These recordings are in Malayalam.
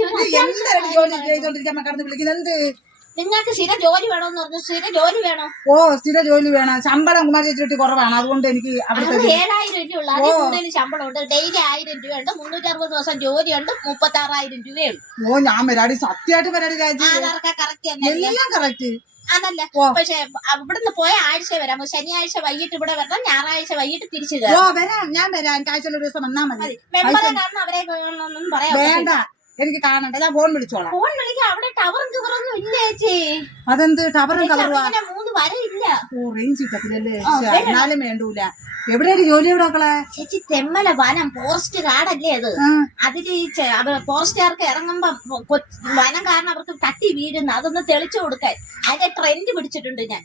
ജോലി ചെയ്തോണ്ടിരിക്കാൻ കടന്ന് വിളിക്കുന്നത് എന്ത്? നിങ്ങൾക്ക് സ്ഥിര ജോലി വേണമെന്ന് പറഞ്ഞു. സ്ഥിര ജോലി വേണം. ഓ സ്ഥിര ജോലി വേണം. ശമ്പളം കുമാരി ചേച്ചി കുറവാണ്, അതുകൊണ്ട് എനിക്ക് 7,000 രൂപ ഉള്ളു. അതിൽ കൂടുതൽ ശമ്പളം ഉണ്ട്. ഡെയിലി 1,000 രൂപയുണ്ട്. 360 ദിവസം ജോലിയുണ്ട്. 36,000 രൂപയുള്ളൂ. ഓ ഞാൻ വരാടി, സത്യമായിട്ട് വരാടി രാജി. അതൊക്കെ കറക്റ്റ് തന്നെ, എല്ലാം കറക്റ്റ്. അതല്ല പക്ഷെ ഇവിടുന്ന് പോയ ആഴ്ച വരാം. ശനിയാഴ്ച വൈകിട്ട് ഇവിടെ വരണം, ഞായറാഴ്ച വൈകിട്ട് തിരിച്ചു ഓ വരാം, ഞാൻ വരാം. എനിക്ക് ആഴ്ച ഒരു ദിവസം വന്നാ മതി. മെമ്പറെ കാരണം അവരെ വേണമെന്നൊന്നും പറയാം. വേണ്ട, എനിക്ക് കാണണ്ട, ഞാൻ ഫോൺ വിളിച്ചോളാം. ഫോൺ വിളിക്കാം. അവിടെ ടവറും കവറൊന്നും ഇല്ല ചേച്ചി. അതെന്ത് ടവറും കവറുവാ? 3 വരയില്ല. ഓ റേഞ്ച് കിട്ടത്തില്ലല്ലേ? എന്നാലും വേണ്ടൂല. എവിടെയാണ് ജോലി എവിടെക്കളെ? ചേച്ചി തെമ്മല വനം ഫോറസ്റ്റ് കാടല്ലേ അത്. അതില് ഈ ഫോറസ്റ്റുകാർക്ക് ഇറങ്ങുമ്പോ വനം കാരണം അവർക്ക് തട്ടി വീഴുന്നു. അതൊന്ന് തെളിച്ചു കൊടുക്കാൻ അതിന്റെ ട്രെൻഡ് പിടിച്ചിട്ടുണ്ട് ഞാൻ.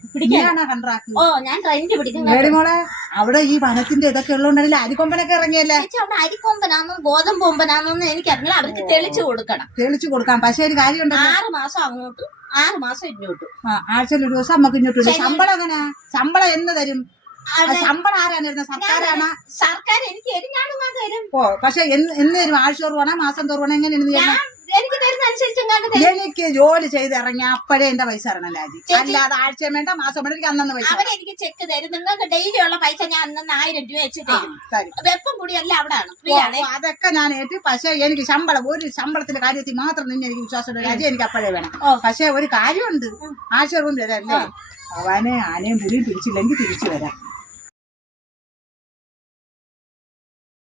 ഓ ഞാൻ ട്രെൻഡ് പിടിക്കും മോളെ. അവിടെ ഈ വനത്തിന്റെ ഇതൊക്കെ ഉള്ളതുകൊണ്ടല്ലേ അരിക്കൊമ്പനൊക്കെ ഇറങ്ങിയല്ലേ? ചേച്ചി അവിടെ അരിക്കൊമ്പനാന്നും ഗോതമ്പ് കൊമ്പനാന്നൊന്നും എനിക്കറിയില്ല. അവർക്ക് തെളിച്ചു കൊടുക്കണം. തെളിച്ചു കൊടുക്കാം. പക്ഷെ ഒരു കാര്യമുണ്ട്, 6 മാസം അങ്ങോട്ടും 6 മാസം ഇങ്ങോട്ടും. ആഴ്ചയിൽ ഒരു ദിവസം നമുക്ക് ഇങ്ങോട്ടും. ശമ്പളം എങ്ങനെ? ശമ്പളം എന്ന് തരും? ശമ്പളം ആരാണ് തരുന്നത്? സർക്കാരാണ്. സർക്കാർ എനിക്ക് ഞാനും തരും. ഓ പക്ഷെ എന്ന് തരും? ആഴ്ച തോറുവാണോ മാസം തോറുവാണോ എങ്ങനെയാണ്? എനിക്ക് തരുന്ന അനുസരിച്ച് എനിക്ക് ജോലി ചെയ്ത് ഇറങ്ങിയ അപ്പോഴേ എന്റെ പൈസ ഇറങ്ങണം രാജി. അല്ലാതെ ആഴ്ച വേണ്ട മാസം വേണ്ട, എനിക്ക് അന്നു പൈസ. അവരെനിക്ക് ചെക്ക് തരും. നിങ്ങൾക്ക് ഡെയിലി ഉള്ള പൈസ ഞാൻ അന്ന് 1000 രൂപ വെച്ച് തരും. വെപ്പം കൂടിയല്ല അവിടെയാണ്, ഫ്രീ ആണ്. അതൊക്കെ ഞാൻ ഏറ്റു. പക്ഷെ എനിക്ക് ശമ്പളം, ഒരു ശമ്പളത്തിന്റെ കാര്യത്തിൽ മാത്രം നിന്നെ എനിക്ക് വിശ്വാസമുള്ള രാജി. എനിക്ക് അപ്പോഴേ വേണം. പക്ഷെ ഒരു കാര്യമുണ്ട്, ആഴ്ച റൂം തരല്ലേ? അവനെ ആനയും പുലിയും പിടിച്ചില്ലെങ്കിൽ തിരിച്ചു വരാം.